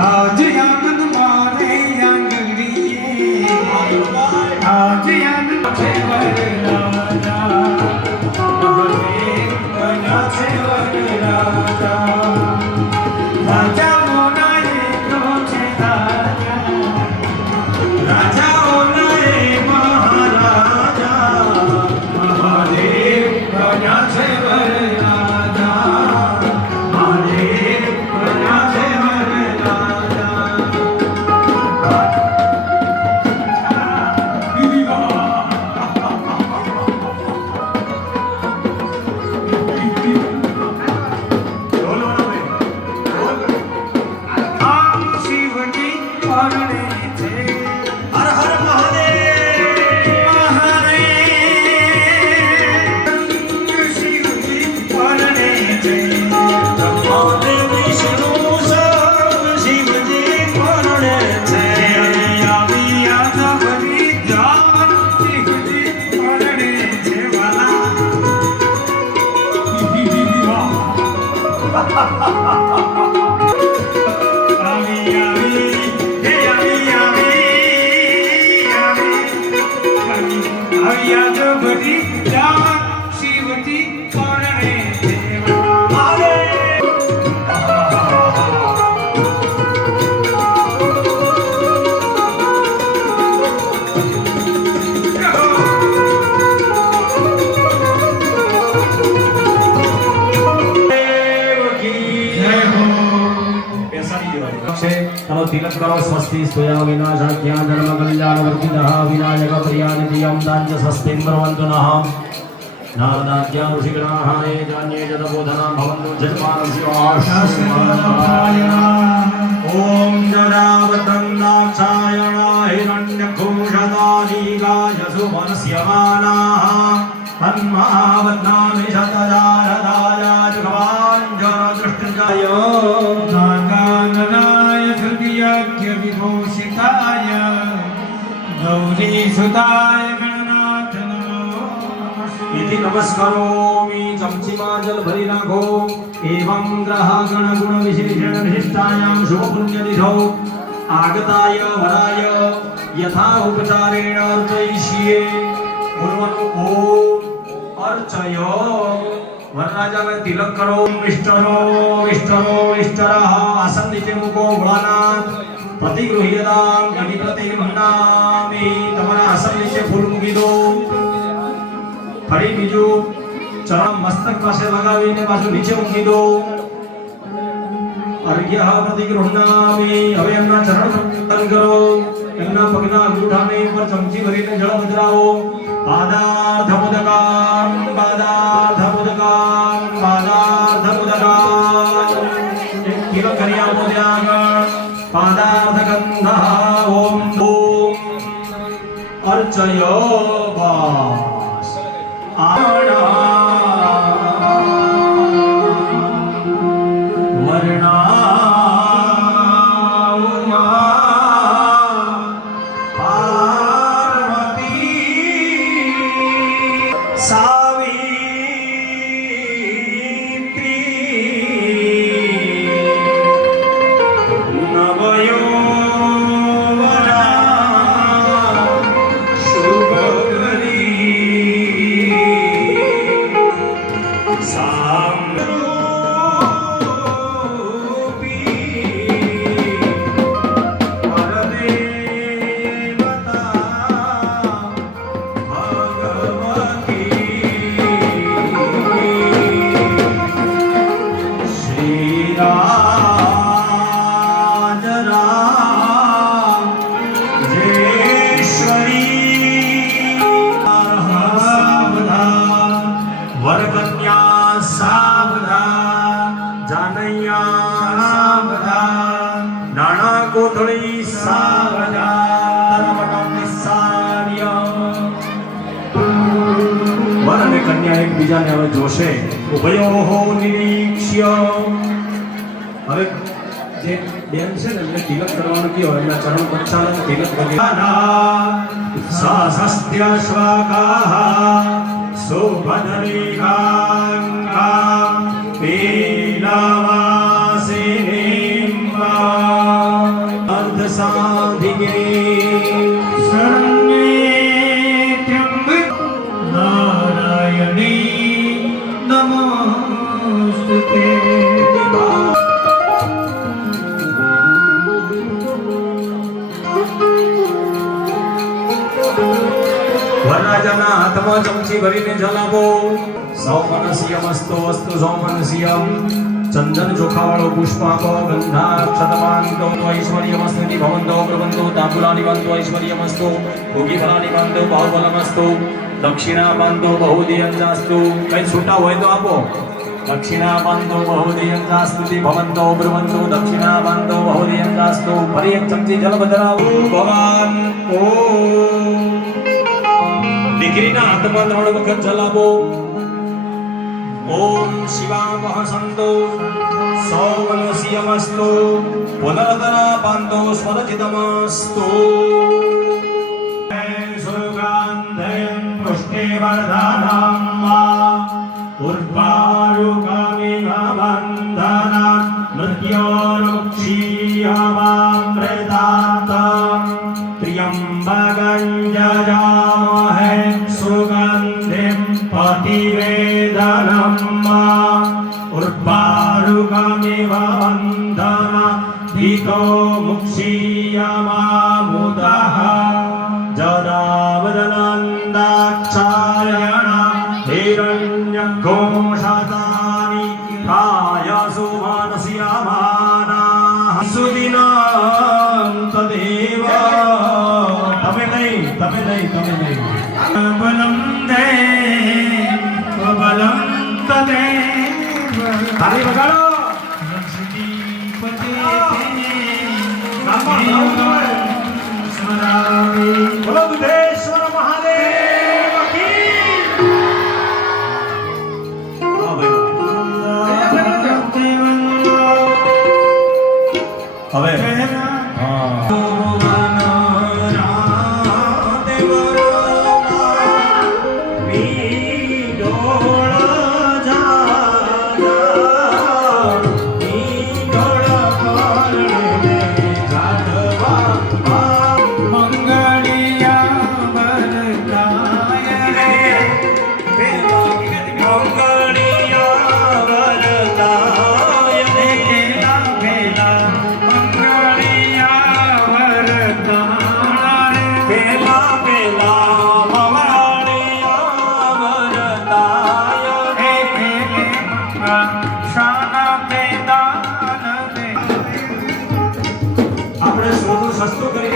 आज आनंद मारे आंगड़िए आज आनंद छे वरराजा महादेव बना छे वरराजा राजा मोनाए तो छे राजा राजा मोनाए महाराजा महादेव बना छे वरराजा महादेव बना छे तिलक करो स्वस्ति स्वया विनाश ज्ञान धर्म कल्याण वर्धिनः विनायक प्रियानिधियं दान्य स्वस्तिं ब्रवन्तु नः नारदाद्या ऋषिगणाः ये जान्ये जदबोधना भवन्तु जन्मानं शिवाशास्त्रमाय ॐ जडावतन्नाक्षायण हिरण्यघोषदादिगाय सुमनस्यमानाः तन्मावत्नामि शतजारदाय जुगवाञ्जनदृष्टिजाय नागाननाय विभूषिताय गौरीसुताय गणनाथ नमो इति नमस्करोमि चमचिमाजल भरी राखो एवं ग्रह गण गुण विशेषण विशिष्टायां शुभ पुण्यतिथौ आगताय वराय यथा उपचारेण अर्चयिष्ये पूर्वनु ओम अर्चय वरराजा में तिलक करो विष्टरो विष्टरो विष्टरः आसन नीचे मुको भोलानाथ प्रतिगृह्यताम गणपति मन्नामि તમારા આસન નીચે ફૂલ મૂકી દો ફરી બીજું ચરણ મસ્તક પાસે લગાવીને પાછું નીચે મૂકી દો અર્ઘ્ય પ્રતિગૃહ્ણામિ હવે એમના ચરણ પંકન કરો એમના પગના અંગૂઠાને ઉપર ચમચી ભરીને જળ પધરાવો પાદાર્ધમુદકામ પાદાર્ધમુદકામ પાદાર્ધમુદકામ તિલક કરી આપો ત્યાં पादार्थगन्धः ॐ ॐ अर्चय वास आणा वर्णा उमा पार्वती सावित्री कोथળી સાવધા તરવટમ નિસાર્ય વર અને કન્યા એકબીજાને હવે જોશે ઉભયોહો નિરીક્ષ્ય હવે જે બેન છે ને એમને તિલક કરવાનું કયો એમના ચરણ પ્રક્ષાલન તિલક સાસ્ત્ય સ્વાકાહ સુભદ્રીકાંકા પીલાવાસિનીમ્બા साधिके शरण्ये त्र्यम्बके नारायणी नमोस्तुते। वरराजाના હાથમાં ચમચી ભરીને જલાવો. સૌમનસ્યમસ્તો અસ્તુ સૌમનસ્યમ. ચંદન ચોખાવાળો પુષ્પાકો ગંધાક્ષતમાંતો ઐશ્વર્યમસ્તિ ભવંતો પ્રબંધો તાંબુલાની બંધો ઐશ્વર્યમસ્તુ ભોગીફલાની બંધો બાહુબલમસ્તુ દક્ષિણા બંધો બહુદીયંજાસ્તુ. કઈ છૂટા હોય તો આપો. દક્ષિણા બંધો બહુદીયંજાસ્તુ ભવંતો પ્રબંધો દક્ષિણા બંધો બહુદીયંજાસ્તુ. ફરી એક ચમચી જલ બદલાવો. ભગવાન ઓમ. દીકરીના હાથમાં 3 વખત જલાવો. ओम शिवावह संतो सौमनस्यमस्तु पुनर्दना बांधो स्वरचितमस्तु. सुगंधयं पुष्टिवर्धनं वा उर्वारुकमिव बन्धनं मृत्योरुक्षीयमामृतात् त्र्यम्बकं यजामहे सुगन्धिं पतिवेदनं उर्वारुकमिव बन्धन भीतो मुक्षीयमामुदः जदावदनन्दाक्षायण हिरण्यघोषतानि कायसु मानस्यमानाः सुदिनं तदेव. તમે નહીં बलं दे बलं तदेव. તાળી વગાડો. स्मरामि બોલો બુદ્ધેશ્વર મહાદેવ કી. હા ભાઈ. હવે આપણે સોનું સસ્તું કરી